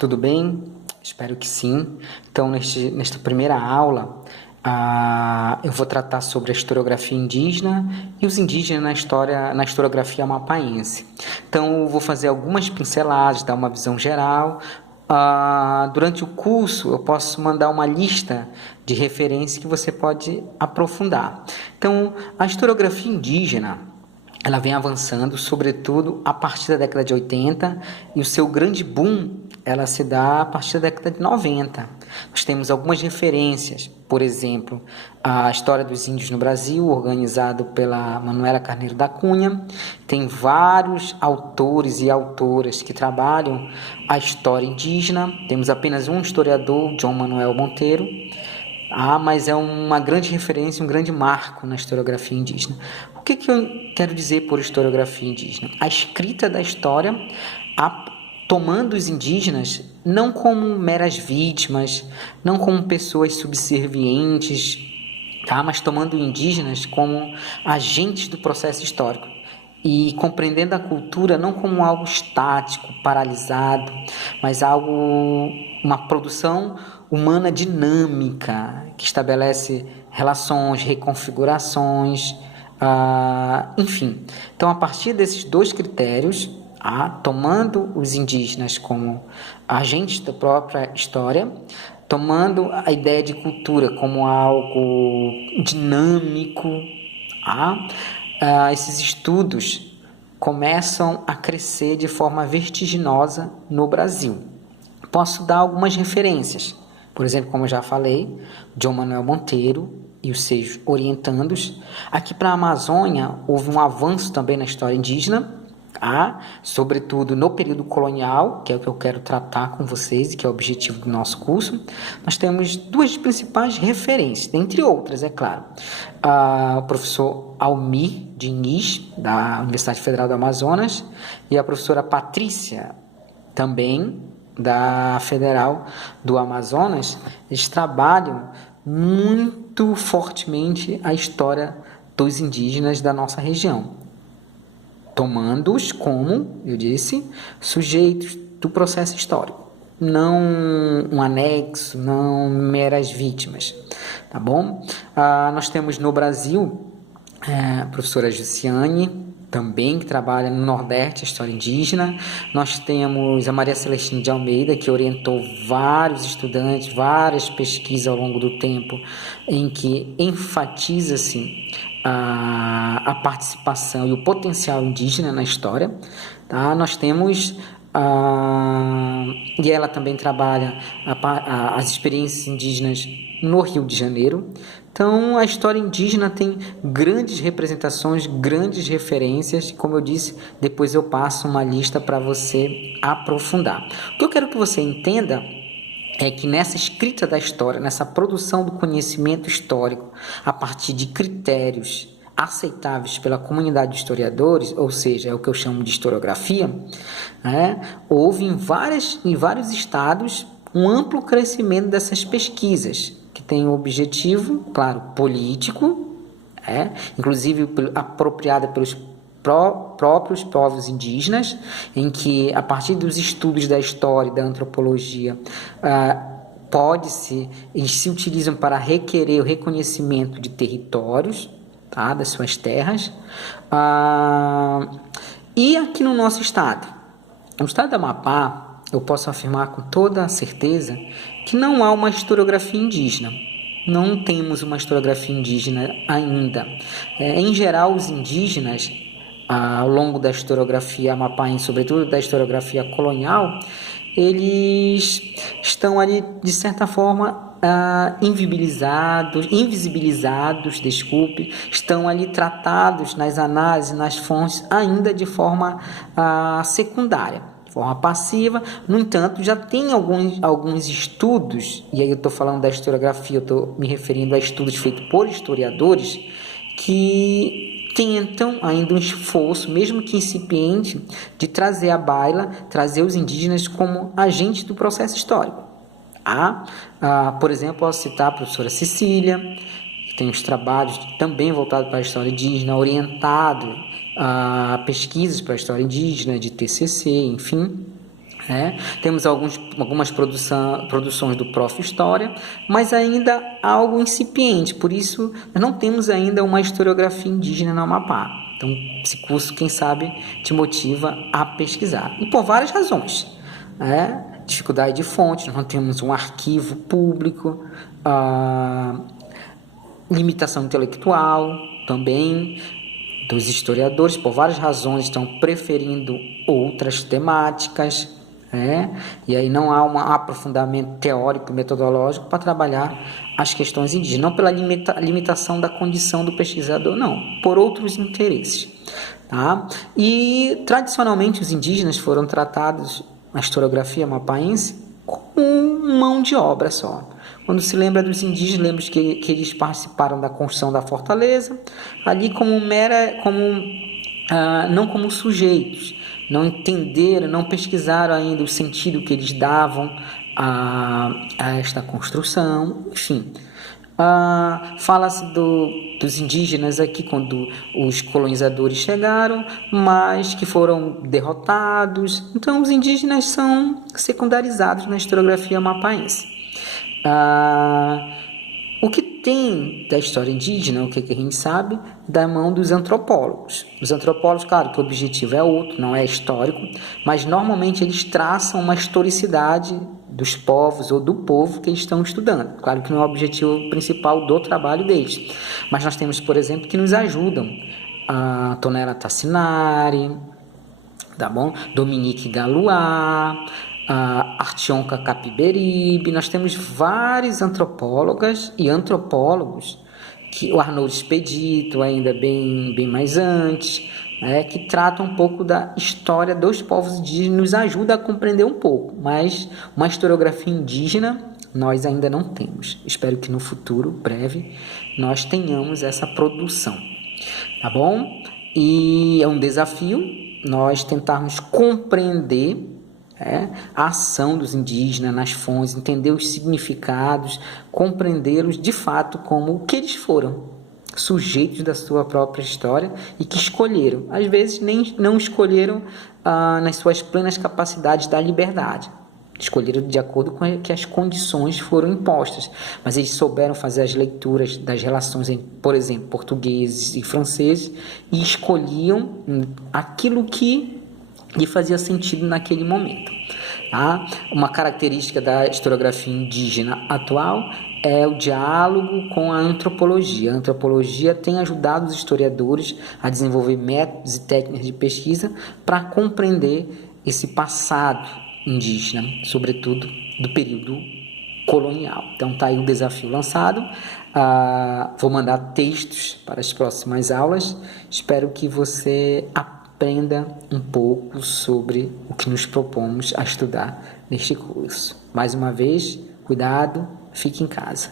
tudo bem? Espero que sim. Então, nesta primeira aula, eu vou tratar sobre a historiografia indígena e os indígenas na historiografia amapaense. Então, eu vou fazer algumas pinceladas, dar uma visão geral. Durante o curso, eu posso mandar uma lista de referências que você pode aprofundar. Então, a historiografia indígena ela vem avançando, sobretudo a partir da década de 80, e o seu grande boom ela se dá a partir da década de 90. Nós temos algumas referências, por exemplo, a História dos Índios no Brasil, organizado pela Manuela Carneiro da Cunha. Tem vários autores e autoras que trabalham a história indígena. Temos apenas um historiador, João Manuel Monteiro, mas é uma grande referência, um grande marco na historiografia indígena. O que eu quero dizer por historiografia indígena? A escrita da história tomando os indígenas não como meras vítimas, não como pessoas subservientes, mas tomando indígenas como agentes do processo histórico e compreendendo a cultura não como algo estático, paralisado, mas uma produção humana dinâmica que estabelece relações, reconfigurações, enfim. Então, a partir desses dois critérios, tomando os indígenas como agentes da própria história, tomando a ideia de cultura como algo dinâmico, esses estudos começam a crescer de forma vertiginosa no Brasil. Posso dar algumas referências. Por exemplo, como eu já falei, João Manuel Monteiro e os seus orientandos. Aqui para a Amazônia houve um avanço também na história indígena, sobretudo no período colonial, que é o que eu quero tratar com vocês e que é o objetivo do nosso curso. Nós temos duas principais referências, entre outras, é claro. O professor Almir Diniz, da Universidade Federal do Amazonas, e a professora Patrícia, também da Federal do Amazonas. Eles trabalham muito fortemente a história dos indígenas da nossa região, tomando-os como, eu disse, sujeitos do processo histórico, não um anexo, não meras vítimas, tá bom? Nós temos no Brasil a professora Jussiane, também, que trabalha no Nordeste, a história indígena. Nós temos a Maria Celestina de Almeida, que orientou vários estudantes, várias pesquisas ao longo do tempo, em que enfatiza-se a participação e o potencial indígena na história. Nós temos, e ela também trabalha as experiências indígenas no Rio de Janeiro. Então, a história indígena tem grandes representações, grandes referências. Como eu disse, depois eu passo uma lista para você aprofundar. O que eu quero que você entenda é que nessa escrita da história, nessa produção do conhecimento histórico, a partir de critérios aceitáveis pela comunidade de historiadores, ou seja, é o que eu chamo de historiografia, houve em vários estados um amplo crescimento dessas pesquisas, que tem o objetivo, claro, político, inclusive apropriada pelos próprios povos indígenas, em que, a partir dos estudos da história e da antropologia, eles se utilizam para requerer o reconhecimento de territórios, das suas terras. E aqui no nosso estado, no estado do Amapá, eu posso afirmar com toda a certeza que não há uma historiografia indígena. Não temos uma historiografia indígena ainda. Em geral, os indígenas, ao longo da historiografia amapaense, sobretudo da historiografia colonial, eles estão ali, de certa forma, invisibilizados, estão ali tratados nas análises, nas fontes, ainda de forma secundária, de forma passiva. No entanto, já tem alguns estudos, e aí eu estou falando da historiografia, eu estou me referindo a estudos feitos por historiadores, que tentam ainda um esforço, mesmo que incipiente, de trazer à baila, trazer os indígenas como agentes do processo histórico. Por exemplo, posso citar a professora Cecília, que tem os trabalhos também voltados para a história indígena, orientado a pesquisas para a história indígena, de TCC, enfim. Temos algumas produções do Prof. História, mas ainda algo incipiente, por isso nós não temos ainda uma historiografia indígena no Amapá. Então, esse curso, quem sabe, te motiva a pesquisar. E por várias razões. Dificuldade de fonte, nós não temos um arquivo público, limitação intelectual também dos historiadores, por várias razões, estão preferindo outras temáticas, e aí não há um aprofundamento teórico e metodológico para trabalhar as questões indígenas, não pela limitação da condição do pesquisador, não, por outros interesses. Tá? E tradicionalmente os indígenas foram tratados na historiografia mapaense como mão de obra só. Quando se lembra dos indígenas, lembra que eles participaram da construção da fortaleza, ali não como sujeitos, não entenderam, não pesquisaram ainda o sentido que eles davam a esta construção, enfim. Fala-se dos indígenas aqui quando os colonizadores chegaram, mas que foram derrotados. Então, os indígenas são secundarizados na historiografia mapaense. O que tem da história indígena, o que a gente sabe, da mão dos antropólogos. Os antropólogos, claro que o objetivo é outro, não é histórico, mas normalmente eles traçam uma historicidade dos povos ou do povo que eles estão estudando. Claro que não é o objetivo principal do trabalho deles, mas nós temos, por exemplo, que nos ajudam a Tonela Tassinari, tá bom? Dominique Galuá, Artionca Capiberibe. Nós temos várias antropólogas e antropólogos, que o Arnold Expedito, ainda bem mais antes, que tratam um pouco da história dos povos indígenas, nos ajuda a compreender um pouco, mas uma historiografia indígena nós ainda não temos. Espero que no futuro, breve, nós tenhamos essa produção, tá bom? E é um desafio nós tentarmos compreender a ação dos indígenas nas fontes, entender os significados, compreendê-los de fato como o que eles foram, sujeitos da sua própria história e que escolheram, às vezes não escolheram nas suas plenas capacidades da liberdade, escolheram de acordo com que as condições foram impostas, mas eles souberam fazer as leituras das relações entre, por exemplo, portugueses e franceses, e escolhiam aquilo que lhe fazia sentido naquele momento. Uma característica da historiografia indígena atual é o diálogo com a antropologia. A antropologia tem ajudado os historiadores a desenvolver métodos e técnicas de pesquisa para compreender esse passado indígena, sobretudo do período colonial. Então está aí o desafio lançado. Vou mandar textos para as próximas aulas. Espero que você aprenda um pouco sobre o que nos propomos a estudar neste curso. Mais uma vez, cuidado, fique em casa.